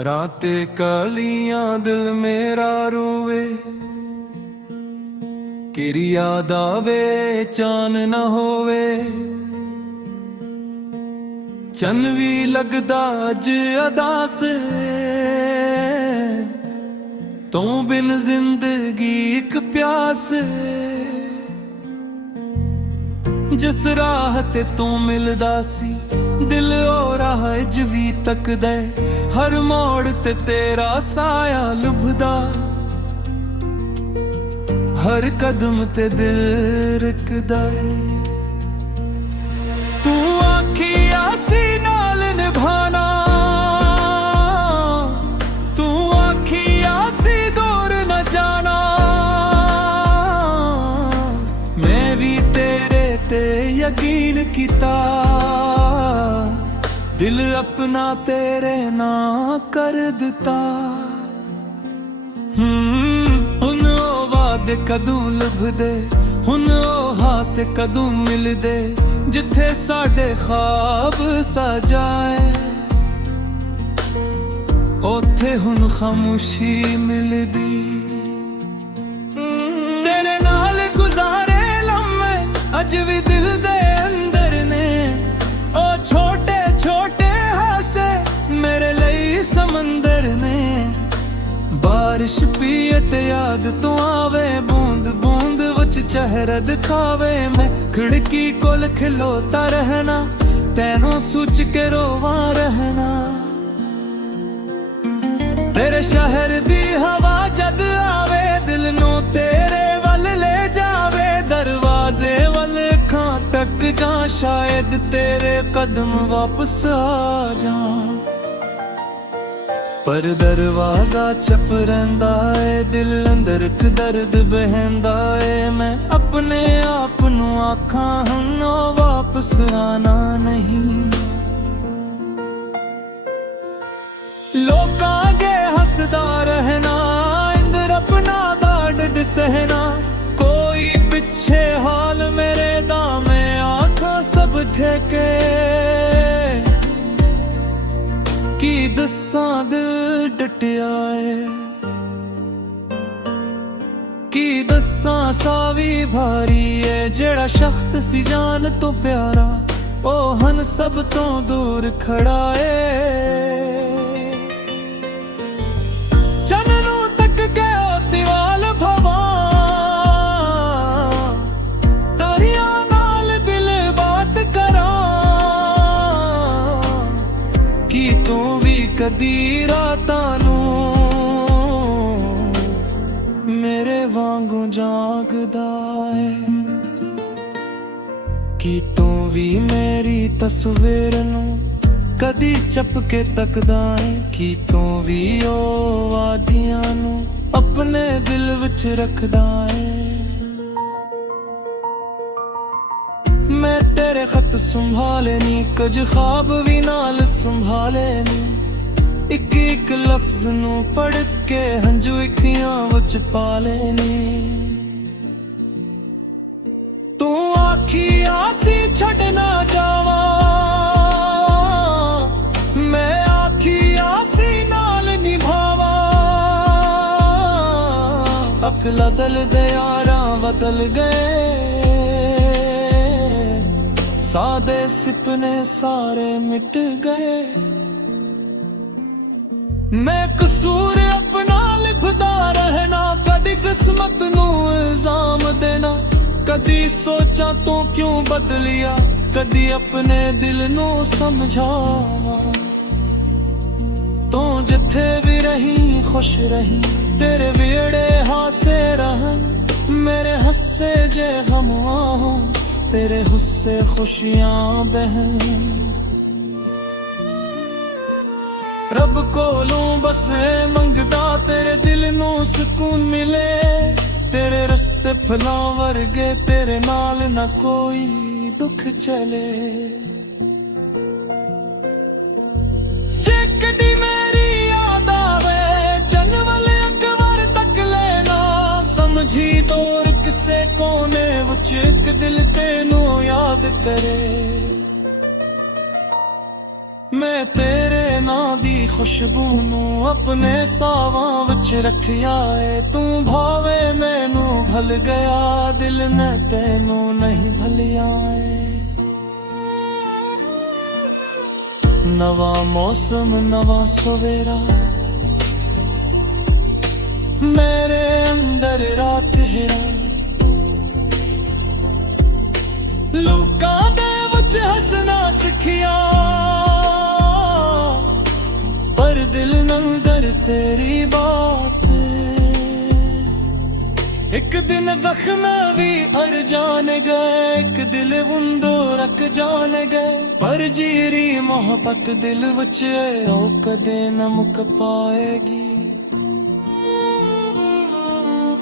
राते कालियां दिल मेरा रोवे, तेरी याद आवे चान न होवे। चन भी लगदा अज अदास, तू बिन जिंदगी एक प्यास। जिस राह ते तू मिलदा सी, दिल ओ राह अज भी तकदा, हर मोड़ ते तेरा साया लुभदा। हर कदम ते दिल रुकदा। तू आखी आसी नाल निभाना, तू आखी आसी दूर न जाना। मैं भी तेरे ते यकीन कीता, दिल अपना तेरे ना कर दिता। हुन ओ वादे कदू लभदे, हुन ओ हासे कदू मिलदे, जिथे साडे ख्वाब सजाए ओथे हुन खामोशी मिलदी। तेरे नाल गुजारे लम्हे अज भी दिल दे अंदर ने, ओ छोटे छोटे हासे मेरे लिए समंदर ने। बारिश पिए ते याद तो आवे, बूंद बूंद विच चेहरा दिखावे। मैं खिड़की कोल खिलोता रहना, तैनों सोच के रोवा रहना। तेरे शहर दी हवा जद आवे, दिल नू तेरे वल ले जावे। दरवाजे वल खां टक जा, शायद तेरे कदम वापस आ जा। पर दरवाजा चप रहिंदा है, दिल अंदर एक दर्द बहिंदा है। मैं अपने आप नू आखां हुण वापस आना नहीं। लोकां अगे हसदा रहना, इंदर अपना डाड सहना। कोई पिछे हाल मेरे दा, मैं आखां सब ठेके। की दस्सां दिल डटिया है, की दस्सां सावी भारी है। जेड़ा शख्स सी जान तो प्यारा, ओ हन सब तो दूर खड़ा है। चननू तक के ओ सिवाल भवा, तारिया नाल दिल बात करा। की तू भी कदी रातां नू मेरे वांगू जागदा है। की तू भी मेरी तस्वीर नू कदी चपके तकदा है। की तू भी ओ वादियां नू अपने दिल विच रखदा है। मैं तेरे खत संभाले नी, कुछ ख्वाब भी नाल संभाले नी। एक एक लफ्ज नू पढ़ के हंजू अखियां विच पाले नी। तू आखी आसी छड़ ना जावा, मैं आखी आसी नाल निभावा। अकला दल दे यारां बदल गए, सादे सपने सारे मिट गए। मैं कसूर अपना लिखदा रहना, कदी किस्मत नू इल्जाम देना। कदी सोचा तू क्यों बदलिया, कदी अपने दिल नू समझावा। तू जिथे भी रही खुश रही, तेरे वेड़े हासे रहन। मेरे हस्से जे गम हो, तेरे हुस्से खुशियां बहन। रब कोलों बस मंगदा, तेरे दिल नू सुकून मिले। तेरे रस्ते फलां वर्गे, तेरे नाल ना कोई दुख चले। जे कदी मेरी याद आवे, चन वाले अकबर तक लेना। समझी दूर किसे कोने विच एक दिल तेनू याद करे। मैं तेरे नां दी खुशबू नू अपने सावां विच रखिया है। तू भावे मैनू भल गया, दिल ने तेनू नहीं भलिया है। नवा मौसम नवा सवेरा, मेरे अंदर रात हिरा। लोकां दे विच हसना सिखिया, पर दिल अंदर तेरी बात। एक दिन जख्म भी हर जान गए, एक दिल वंदो रख जान गए। पर जीरी मोहब्बत दिल विच है, ओ कदे न मुक पाएगी।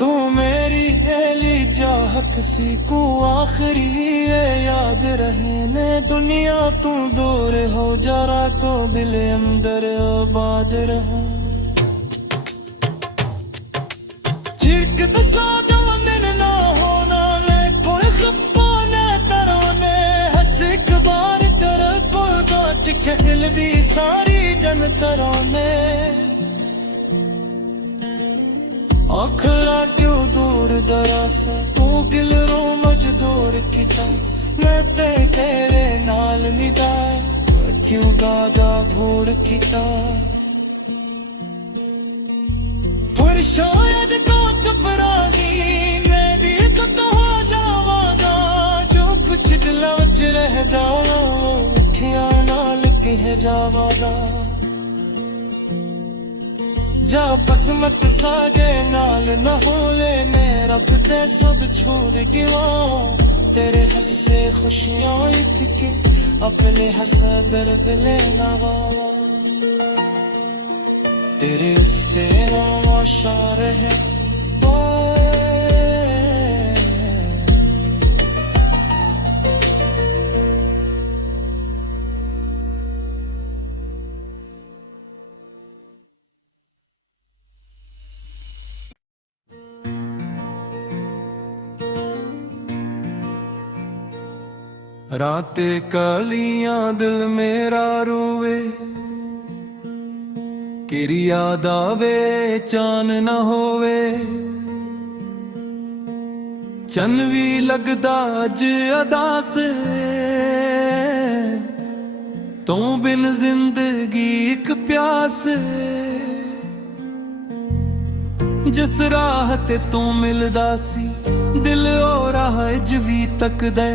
तू मेरी हेली चाहत सी को आखिरी है याद रहे ने। दुनिया तू दूर हो जरा तो दिल अंदर आबाद रहा। चिक दसा जवन ना होना मैं कोई खप्पा न तरोने। हंस एक बार तेरे को गाँच खेल भी सारी जन तरोने। आखरा क्यों दूर दरास तू गिलरों मजदूर किता। मैं तेरे नाल निदा क्यों दादा घोड़ किता। पर शायद को चुप रही मैं भी तो हो जावागा। जो कुछ दिल विच रह जाओ अखियां नाल कह जावागा। जा बसमत सागे नाल न होले मैं रब ते सब छोड़ गिवा। तेरे हस्से खुशियां इक के अपने हसदर बिले नवा। तेरे उस्ते नौशार है राते कालियां दिल मेरा रोवे। केरी याद आवे चान न होवे। चन भी लगदा अज अदास तू बिन जिंदगी एक प्यास। जिस राह ते तू मिलदा सी दिल ओ राह अज भी तकदा।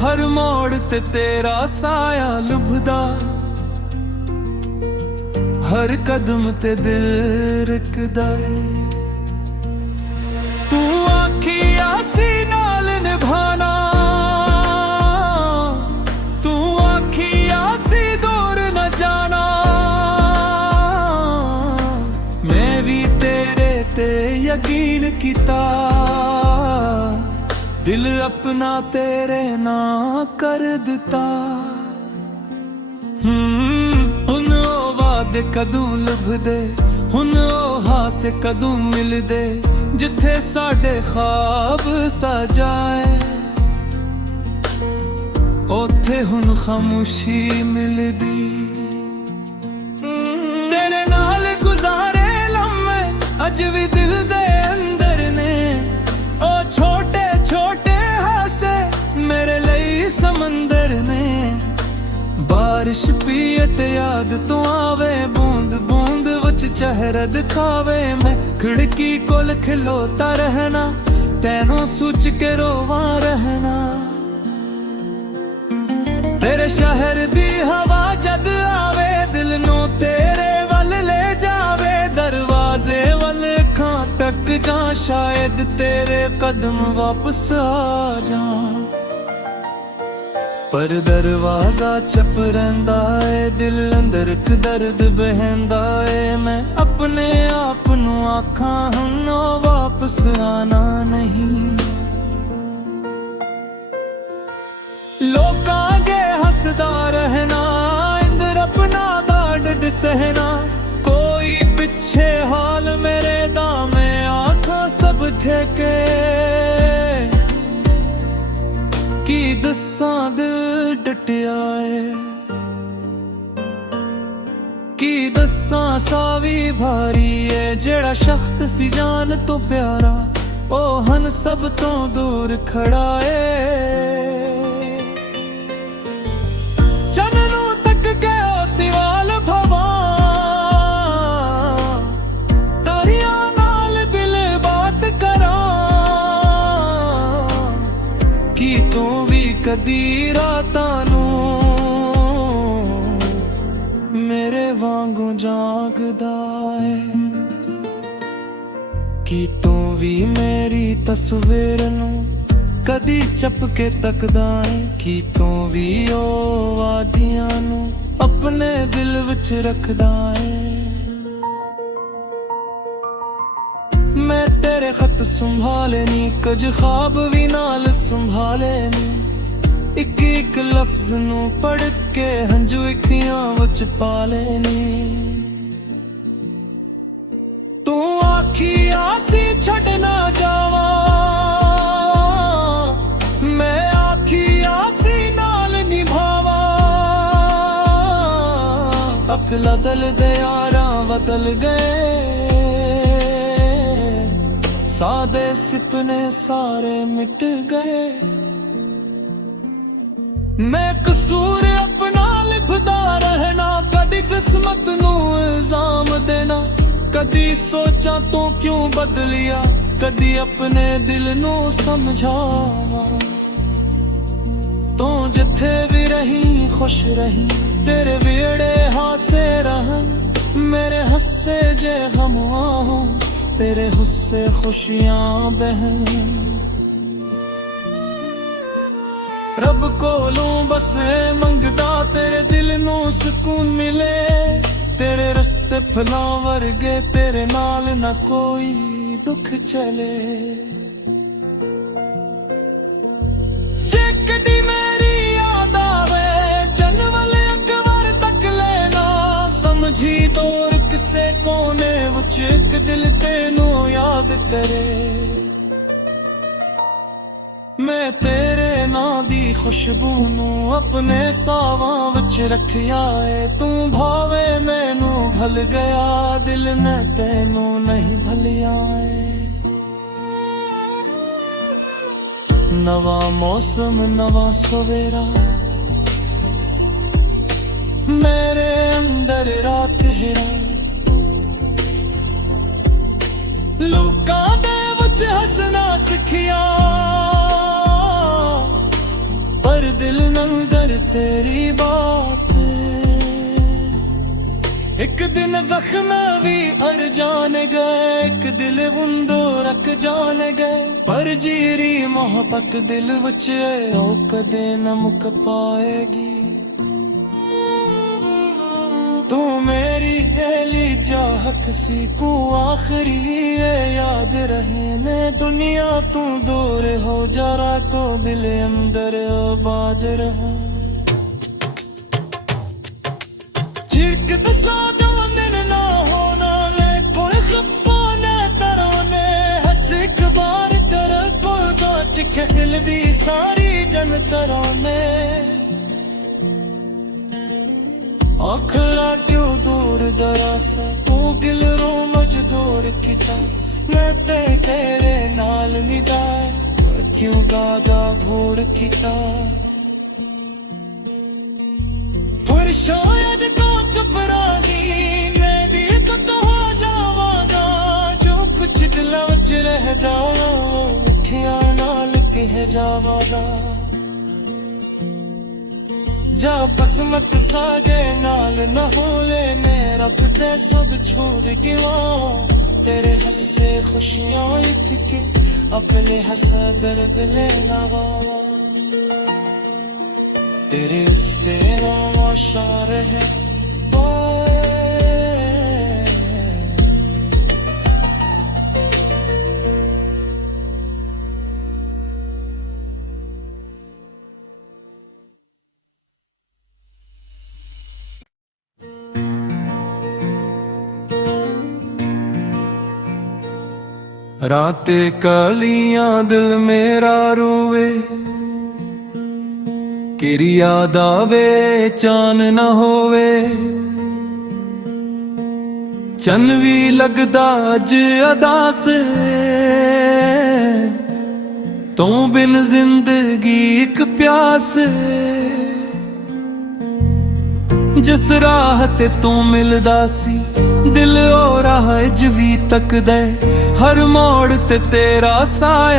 हर मोड़ ते तेरा साया लुभदा। हर कदम ते दिल रुकदा। तू आखिया सी नाल निभाना। तू आखिया सी दूर न जाना। मैं भी तेरे ते यकीन कीता। दिल अपना तेरे ना कर दिता। हुन ओ वादे कदू लुभदे, हुन ओ हासे कदू मिलदे। जिथे साडे ख्वाब सजाए ओथे हुन खामोशी मिलदी। तेरे नाल गुजारे लम्हे अज भी दिल दे अंदर ने। ओ छोटे छोटे हासे मेरे लिए समंदर ने। बारिश पिए ते याद तो आवे, बूंद बूंद विच चेहरा दिखावे। मैं खिड़की कोल खिलोता रहना, तैनों सोच के रोवा रहना। तेरे शहर दी हवा जद आवे दिल नू तेरे वल ले जावे। दरवाजे वल खां तक जा शायद तेरे कदम वापस आ जा। पर दरवाजा चप रहिंदा है, दिल अंदर एक दर्द बहिंदा है। मैं अपने आप नू आखां हुण वापस आना नहीं। लोकां अगे हसदा रहना, इंदर अपना डाड सहना। कोई पिछे हाल मेरे दा मैं आखां सब ठेके। की दस्सां दिल डटिया है, की दस्सां सावी भारी है जेड़ा शख्स सी जान तो प्यारा ओ हन सब तो दूर खड़ा है। चननू तक के ओ सिवाल भवा तारिया नाल दिल बात करा कि तू भी कदी रातां नू मेरे वांगू जागदा है कि तू भी मेरी तस्वीर नू कदी चपके तकदा है कि तू भी ओ वादियां नू अपने दिल विच रखदा है। मैं तेरे खत संभाले नी कुछ ख्वाब भी नाल संभाले नी एक एक लफ्ज नू पढ़ के हंजू अखियां विच पा लेनी। तू आखी आसी छड़ ना जावा मैं आखी आसी नाल निभावा अकला दल दे यारा बदल गए सादे सपने सारे मिट गए। मैं कसूर अपना लिखदा रहना कदी किस्मत नू इल्जाम देना कदी सोचा तू क्यों बदलिया कदी अपने दिल नू समझावा। तू जिथे भी रही खुश रही तेरे वेड़े हासे रहन मेरे हस्से जे गम आहूं तेरे हुस्से खुशियां बहन। रब कोलों बस मंगदा तेरे दिल नू सुकून मिले तेरे रस्ते फलां वर्गे तेरे नाल ना कोई दुख चले। जे कदी मेरी याद आवे चन वाले अकबर तक लेना समझी तोर किसे कोने विच एक दिल तेनू याद करे। मैं तेरे नां दी खुशबू नू अपने सावां विच रखिया है तू भावे मैनू भल गया दिल ने तेनू नहीं भलिया है। नवा मौसम नवा सवेरा मेरे अंदर रात हिरा लोकां दे विच हसना सिखिया पर दिल अंदर तेरी बात एक दिन जख्म भी हर जाने गए एक दिल बुंदो रख जाने गए पर जीरी मोहब्बत दिल विच ओ कदे न मुक पाएगी। तू मेरी हेली चाहत सी को आखिरी ये याद रहे ने दुनिया तू दूर हो जरा तो दिल अंदर आबाद रहा। चिरक दसा जो दिन ना होना ने कोई खप्पा ने तरोने हंस एक बार तेरे को बात खेल भी सारी जन तरोने आखरा क्यों दूर दरास तू दिल रो मजदूर किता मैं तेरे नाल निदा क्यों दादा भोर किता पर शायद को चपरागी मैं भी तो हो जावागा जो कुछ दिल विच रह जाओ अखियां नाल कह जावागा। जा बस मत सागे नाल न होले मैं रब ते सब छोड़ गिवा तेरे हस्से खुशियां लिख के अपने हंसा दर्द लेना गावा तेरे उस पे शार है राते कालियां दिल मेरा रोवे किरी याद आवे चान न होवे ਚੰਨ ਵੀ ਲੱਗਦਾ ਅੱਜ ਅਦਾਸ ਤੂੰ ਬਿਨ ਜ਼ਿੰਦਗੀ ਇੱਕ ਪਿਆਸ ਜਿਸ ਰਾਹ ਤੇ ਤੂੰ ਮਿਲਦਾ ਸੀ ਦਿਲ ਉਹ ਰਾਹ ਅੱਜ ਵੀ ਤੱਕਦਾ ਹਰ ਮੋੜ ਤੇ ਤੇਰਾ ਸਾਇਆ